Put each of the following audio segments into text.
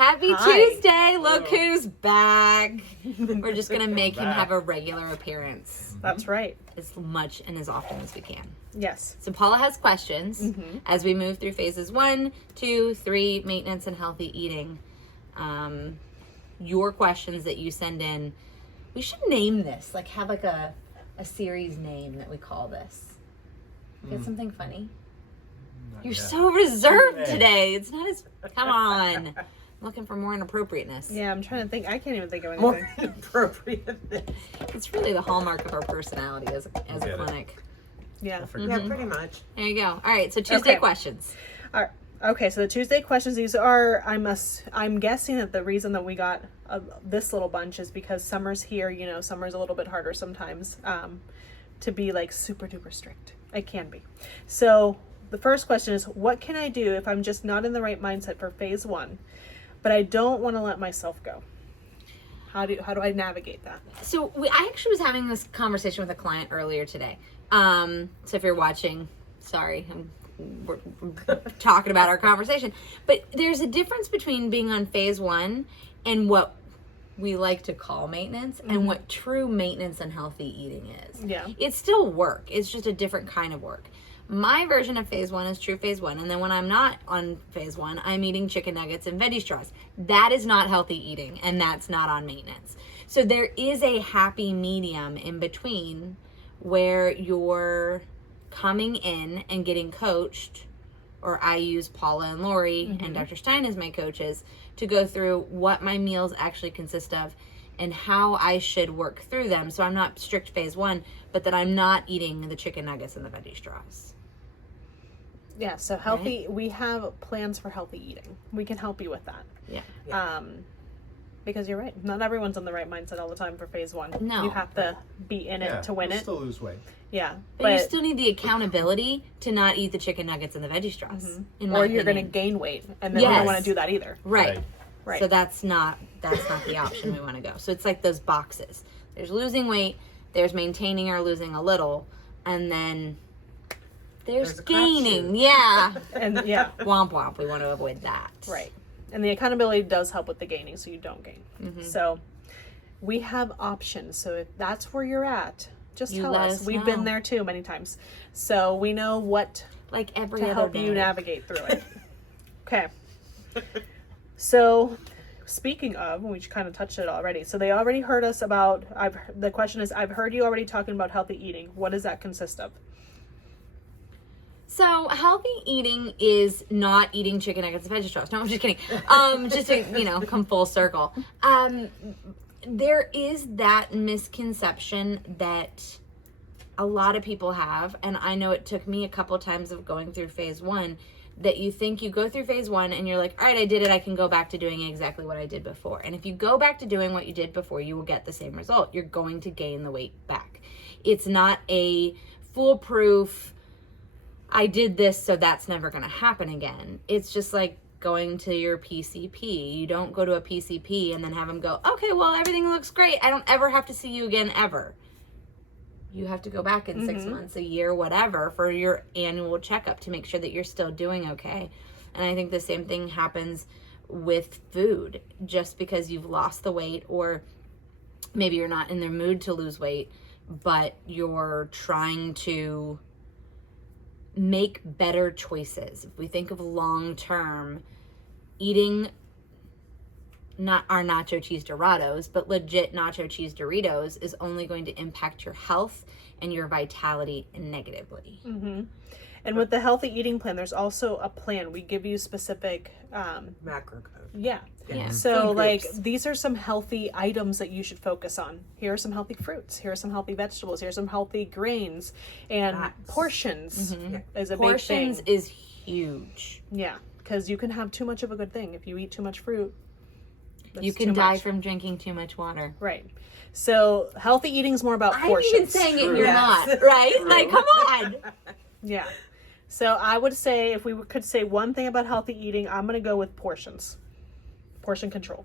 Happy Hi. Tuesday! Look who's back. We're just going to make him have a regular appearance That's right. as much and as often as we can. Yes. So Paula has questions as we move through phases 1, 2, 3, maintenance and healthy eating. Your questions that you send in, we should name this, like have like a series name that we call this. Get something funny. You're so reserved today. It's not as, come on. I'm looking for more inappropriateness. Yeah, I'm trying to think. I can't even think of anything. More appropriate. It's really the hallmark of our personality as a get it. clinic. Yeah. Yeah, pretty much. There you go. All right, so Tuesday Okay. questions. All right. Okay, so the Tuesday questions, these are, I'm guessing that the reason that we got this little bunch is because summer's here, you know, summer's a little bit harder sometimes to be like super duper strict. It can be. So the first question is, what can I do if I'm just not in the right mindset for phase 1, but I don't want to let myself go? How do I navigate that? So I actually was having this conversation with a client earlier today. So if you're watching, sorry, we're talking about our conversation. But there's a difference between being on phase 1 and what we like to call maintenance and what true maintenance and healthy eating is. Yeah. It's still work. It's just a different kind of work. My version of phase 1 is true phase 1. And then when I'm not on phase 1, I'm eating chicken nuggets and veggie straws. That is not healthy eating, and that's not on maintenance. So there is a happy medium in between where you're coming in and getting coached, or I use Paula and Lori and Dr. Stein as my coaches to go through what my meals actually consist of and how I should work through them. So I'm not strict phase 1, but that I'm not eating the chicken nuggets and the veggie straws. Yeah, so healthy, we have plans for healthy eating. We can help you with that. Yeah. Because you're right. Not everyone's in the right mindset all the time for phase 1. No. You have to be in it to win you'll it. still lose weight. Yeah. But you still need the accountability to not eat the chicken nuggets and the veggie straws. In my or you're going to opinion. gain weight, and then we don't Yes. want to do that either. Right. Right. So that's not the option we want to go. So it's like those boxes. There's losing weight, there's maintaining or losing a little, and then there's There's a gaining. crapshoot. Yeah. And yeah, Womp womp. We want to avoid that. right. And the accountability does help with the gaining, so you don't gain. So we have options. So if that's where you're at, just You tell let us. us We've know. been there too many times. So we know what Like every to other help day. you navigate through it. Okay. So, speaking of, we kind of touched it already. So they already heard us about. The question is, I've heard you already talking about healthy eating. What does that consist of? So healthy eating is not eating chicken nuggets and veggie straws. No, I'm just kidding. Just to, come full circle. There is that misconception that a lot of people have, and I know it took me a couple times of going through phase 1, that you think you go through phase 1 and you're like, all right, I did it. I can go back to doing exactly what I did before. And if you go back to doing what you did before, you will get the same result. You're going to gain the weight back. It's not a foolproof, I did this, so that's never going to happen again. It's just like going to your PCP. You don't go to a PCP and then have them go, okay, well, everything looks great. I don't ever have to see you again, ever. You have to go back in 6 months, a year, whatever, for your annual checkup to make sure that you're still doing okay. And I think the same thing happens with food. Just because you've lost the weight, or maybe you're not in the mood to lose weight, but you're trying to make better choices. If we think of long term, eating not our nacho cheese Dorados, but legit nacho cheese Doritos is only going to impact your health and your vitality negatively. And with the healthy eating plan, there's also a plan. We give you specific, Macro code. yeah. Yeah. So Food like groups. these are some healthy items that you should focus on. Here are some healthy fruits. Here are some healthy vegetables. Here's some healthy grains and Nuts. portions is a Portions big thing. is huge. Yeah, because you can have too much of a good thing if you eat too much fruit. that's You can too die much. from drinking too much water. Right. So healthy eating is more about I'm portions. even saying it, True. you're Yes. not, right? True. Like, come on. Yeah. So I would say if we could say one thing about healthy eating, I'm going to go with portions. Portion control.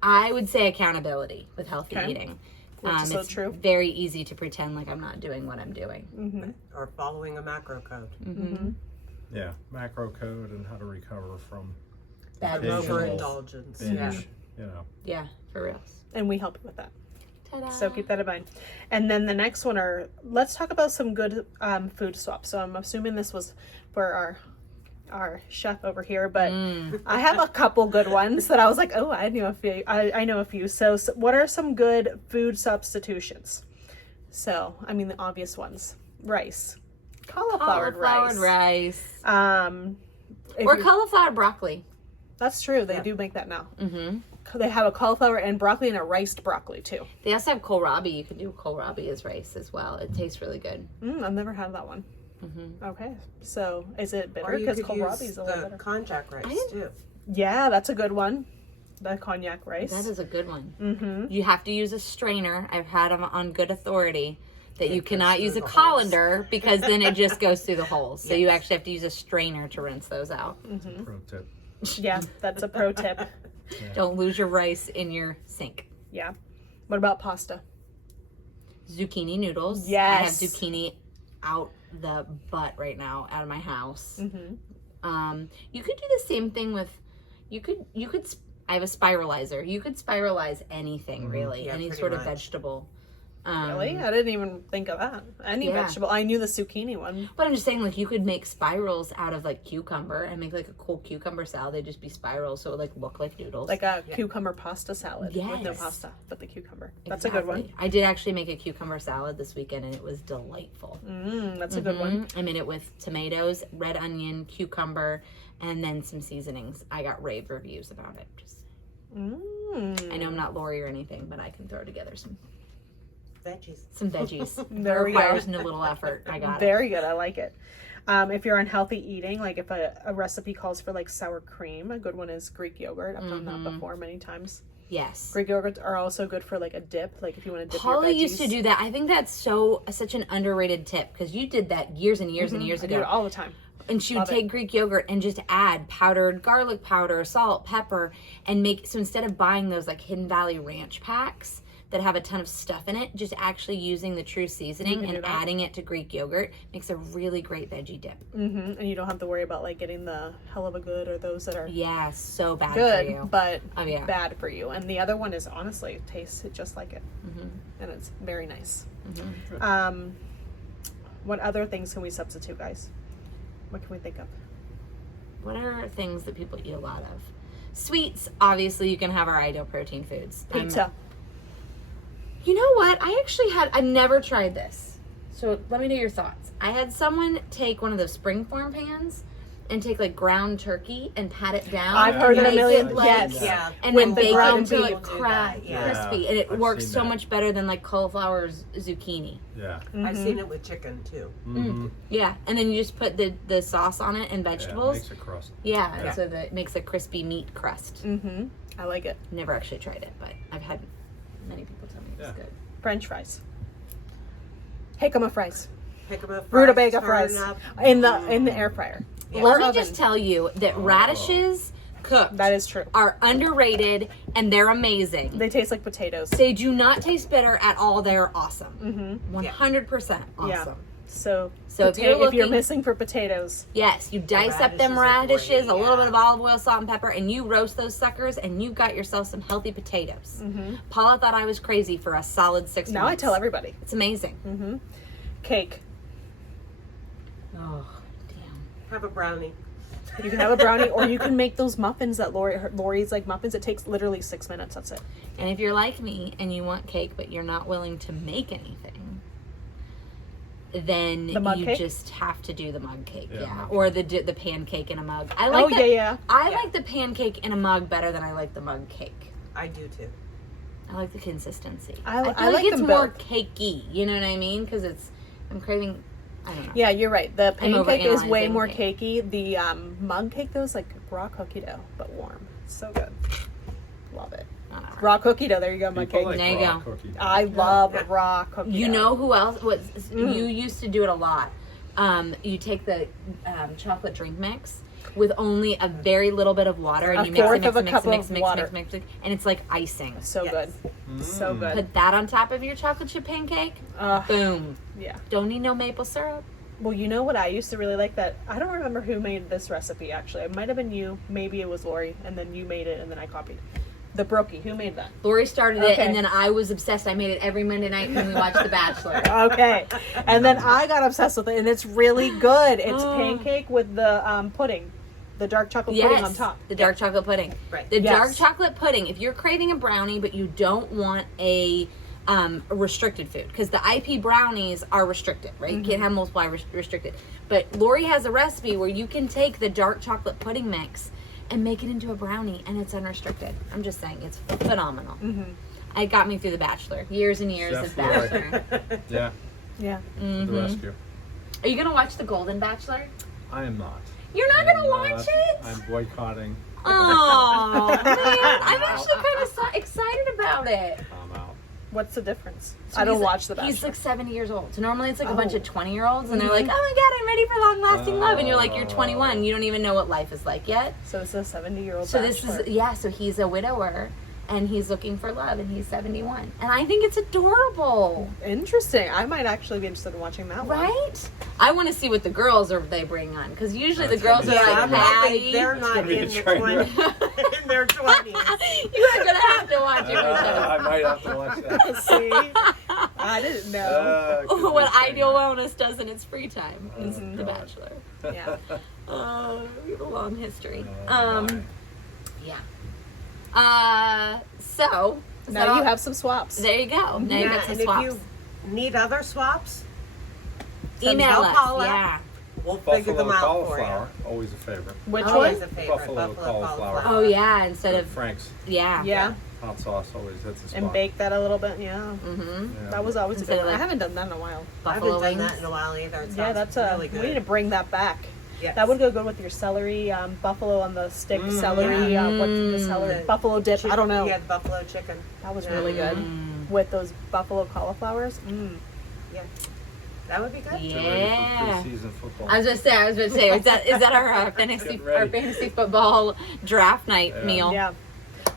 I would say accountability with healthy Okay. eating. Which is so it's true. very easy to pretend like I'm not doing what I'm doing. Or following a macro code. Yeah, macro code and how to recover from bad An Occasional reviews. overindulgence. binge, Yeah. you know. Yeah, for reals. And we help you with that. Ta-da. So keep that in mind. And then the next one are, let's talk about some good food swaps. So I'm assuming this was for our chef over here, but I have a couple good ones that I was like, oh, I knew a few. I know a few. So what are some good food substitutions? So, I mean, the obvious ones: rice, cauliflowered rice. If Or you- cauliflower broccoli. That's true. They Yeah. do make that now. Mm-hmm. They have a cauliflower and broccoli and a riced broccoli too. They also have kohlrabi. You can do kohlrabi as rice as well. It tastes really good. I've never had that one. Mm-hmm. Okay, so is it bitter? Or you Because could kohlrabi use is a little the bitter. konjac rice too. Yeah, that's a good one. The cognac rice. That is a good one. Mm-hmm. You have to use a strainer. I've had them on good authority that you It goes cannot through use a the holes. colander because then it just goes through the holes. So you Yes. actually have to use a strainer to rinse those out. Pro tip. Yeah, that's a pro tip. Don't lose your rice in your sink. Yeah. What about pasta? Zucchini noodles. Yes. I have zucchini out the butt right now out of my house. Mm-hmm. You could do the same thing with, I have a spiralizer. You could spiralize anything really, Yeah, any pretty sort of much. vegetable. Really? I didn't even think of that. Any Yeah. vegetable. I knew the zucchini one. But I'm just saying, like, you could make spirals out of like cucumber and make like a cool cucumber salad. They'd just be spirals, so it would like look like noodles. Like a cucumber pasta salad with no Yes. pasta, but the cucumber. That's a good one. Exactly. I did actually make a cucumber salad this weekend, and it was delightful. That's a good one. I made it with tomatoes, red onion, cucumber, and then some seasonings. I got rave reviews about it. Just, I know I'm not Lori or anything, but I can throw together some Veggies. veggies. There we go. Requires no little effort. I got it. Very good. I like it. If you're unhealthy eating, like if a recipe calls for like sour cream, a good one is Greek yogurt. I've done that before many times. Yes. Greek yogurts are also good for like a dip, like if you want to dip your Paula veggies. used to do that. I think that's such an underrated tip because you did that years and years and years I do it ago. all the time. And she would Love it. take Greek yogurt and just add powdered garlic powder, salt, pepper, and make so instead of buying those like Hidden Valley Ranch packs that have a ton of stuff in it, just actually using the true seasoning and adding it to Greek yogurt makes a really great veggie dip. And you don't have to worry about like getting the hell of a good or those that are Yeah, so bad for good, you. but Oh, yeah. bad for you. And the other one is honestly it tastes just like it, and it's very nice. What other things can we substitute, guys? What can we think of? What are things that people eat a lot of? Sweets, obviously, you can have our ideal protein foods. Pizza. You know what? I've never tried this. So let me know your thoughts. I had someone take one of those springform pans and take like ground turkey and pat it down. I've heard and it a make million. it, like, Yes. Yeah. And With then the bake it ground until beef. it crispy. And it I've works seen so that. much better than like cauliflower zucchini. Yeah. I've seen it with chicken too. Mm-hmm. Yeah. And then you just put the sauce on it and Yeah, it vegetables. makes it crust. Yeah. Yeah. And so that it makes a crispy meat crust. I like it. Never actually tried it, but I've had many people tell me it's Yeah. good. French fries. Jicama fries. Pick them up. Rutabaga fries. In the air fryer. Yeah. Let me oven. just tell you that radishes cooked That is true. are underrated and they're amazing. They taste like potatoes. They do not taste bitter at all. They're awesome. 100% awesome. Yeah. So So if you're if you're looking- missing for potatoes, Yes, you dice up them radishes are radishes, great, a little bit yeah. of olive oil, salt, and pepper, and you roast those suckers, and you got yourself some healthy potatoes. Paula thought I was crazy for a solid 6 now I months. tell everybody. It's amazing. Cake. Oh, damn. Have a brownie. You can have a brownie, or you can make those muffins that Lori's like muffins. It takes literally 6 minutes. That's it. And if you're like me and you want cake, but you're not willing to make anything, then The mug you cake? just have to do the mug cake, Yeah, yeah, mug or the pancake in a mug. I like Oh, the, yeah. I Yeah. like the pancake in a mug better than I like the mug cake. I do too. I like the consistency. I feel like it's them more both. cakey. You know what I mean? Because I'm craving. I don't know. Yeah, you're right. The I'm pancake is way overanalyzing more cake. cakey. The mug cake though is like raw cookie dough, but warm. So good. Love it. I don't know. Raw cookie dough. There you go, mug People cake. like There you raw go. cookie. I love Yeah. raw cookie You dough. know who else? You used to do it a lot. You take the chocolate drink mix with only a very little bit of water, and A you mix fourth it, of a mix cup it, mix of it, mix water. it, mix it, and it's like icing. So Yes. good. So good. Put that on top of your chocolate chip pancake. Ugh. Boom. Yeah. Don't need no maple syrup. Well, you know what I used to really like that? I don't remember who made this recipe actually. It might have been you, maybe it was Lori, and then you made it and then I copied. The brookie, who made that? Lori started it, Okay. and then I was obsessed. I made it every Monday night when we watched The Bachelor. Okay. And then I got obsessed with it and it's really good. It's Oh. pancake with the pudding. The dark chocolate pudding on top. the dark chocolate pudding. Right. The Yes. dark chocolate pudding. If you're craving a brownie, but you don't want a restricted food, because the IP brownies are restricted, right? You can't have multiply restricted. But Lori has a recipe where you can take the dark chocolate pudding mix and make it into a brownie, and it's unrestricted. I'm just saying, it's phenomenal. It got me through The Bachelor. Years and years of Chef Lori. Bachelor. Yeah, Yeah. the rescue. Are you gonna watch The Golden Bachelor? I am not. You're not I'm gonna watch it? I'm boycotting. Oh man, I'm actually kind of excited about it. I'm out. What's the difference? So I don't he's- watch The Bachelor. He's like 70 years old. So normally it's like a bunch Oh. of 20-year-olds, and they're like, "Oh my god, I'm ready for long-lasting love," and you're like, "You're Oh. 21. You don't even know what life is like yet." So it's a 70-year-old So bachelor. this is So he's a widower, and he's looking for love, and he's 71, and I think it's adorable, Interesting. I might actually be interested in watching that one. right? I want to see what the girls they bring on, because usually the That's girls gonna are be like I'm fun. hoping Patty. they're It's not gonna be in a the train 20s. In their 20s. You are gonna have to watch it. I might have to watch that. See? I didn't know. Could be What a train Ideal wreck. Wellness does in its free time is Oh, The God. Bachelor. Yeah. We have a long history. Oh, my. Yeah. So is that Now you all? have some swaps. There you go. Now you Yeah, got some and swaps. if you need other swaps, send Email them us. Paula. Yeah. We'll figure Buffalo them out cauliflower, for always a favorite. Which Oh, Always one? a favorite. Buffalo cauliflower. Oh yeah. Instead of Frank's yeah. Yeah. hot sauce always hits the spot. And bake that a little bit. Yeah. Mm-hmm. Yeah. That was always a Instead good of one. I like haven't done that in a while. I Buffalo haven't done wings. that in a while either. It Yeah, sounds that's really we good. need to bring that back. Yes. That would go good with your celery, buffalo on the stick celery. yeah. What's the celery? The Buffalo dip. I don't know. Yeah, the buffalo chicken. That was really good Mm. with those buffalo cauliflowers. Yeah, that would be good. Get ready Yeah. for preseason football. I was gonna say, is that our fantasy Get ready. football draft night Yeah. meal? Yeah.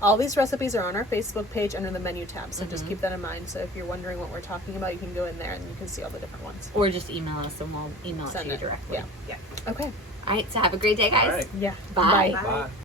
All these recipes are on our Facebook page under the menu tab, so just keep that in mind. So if you're wondering what we're talking about, you can go in there and you can see all the different ones. Or just email us and we'll email it Send to you it. directly. Yeah. Yeah. Okay. All right. So have a great day, guys. All right. Yeah. Bye. Bye. Bye.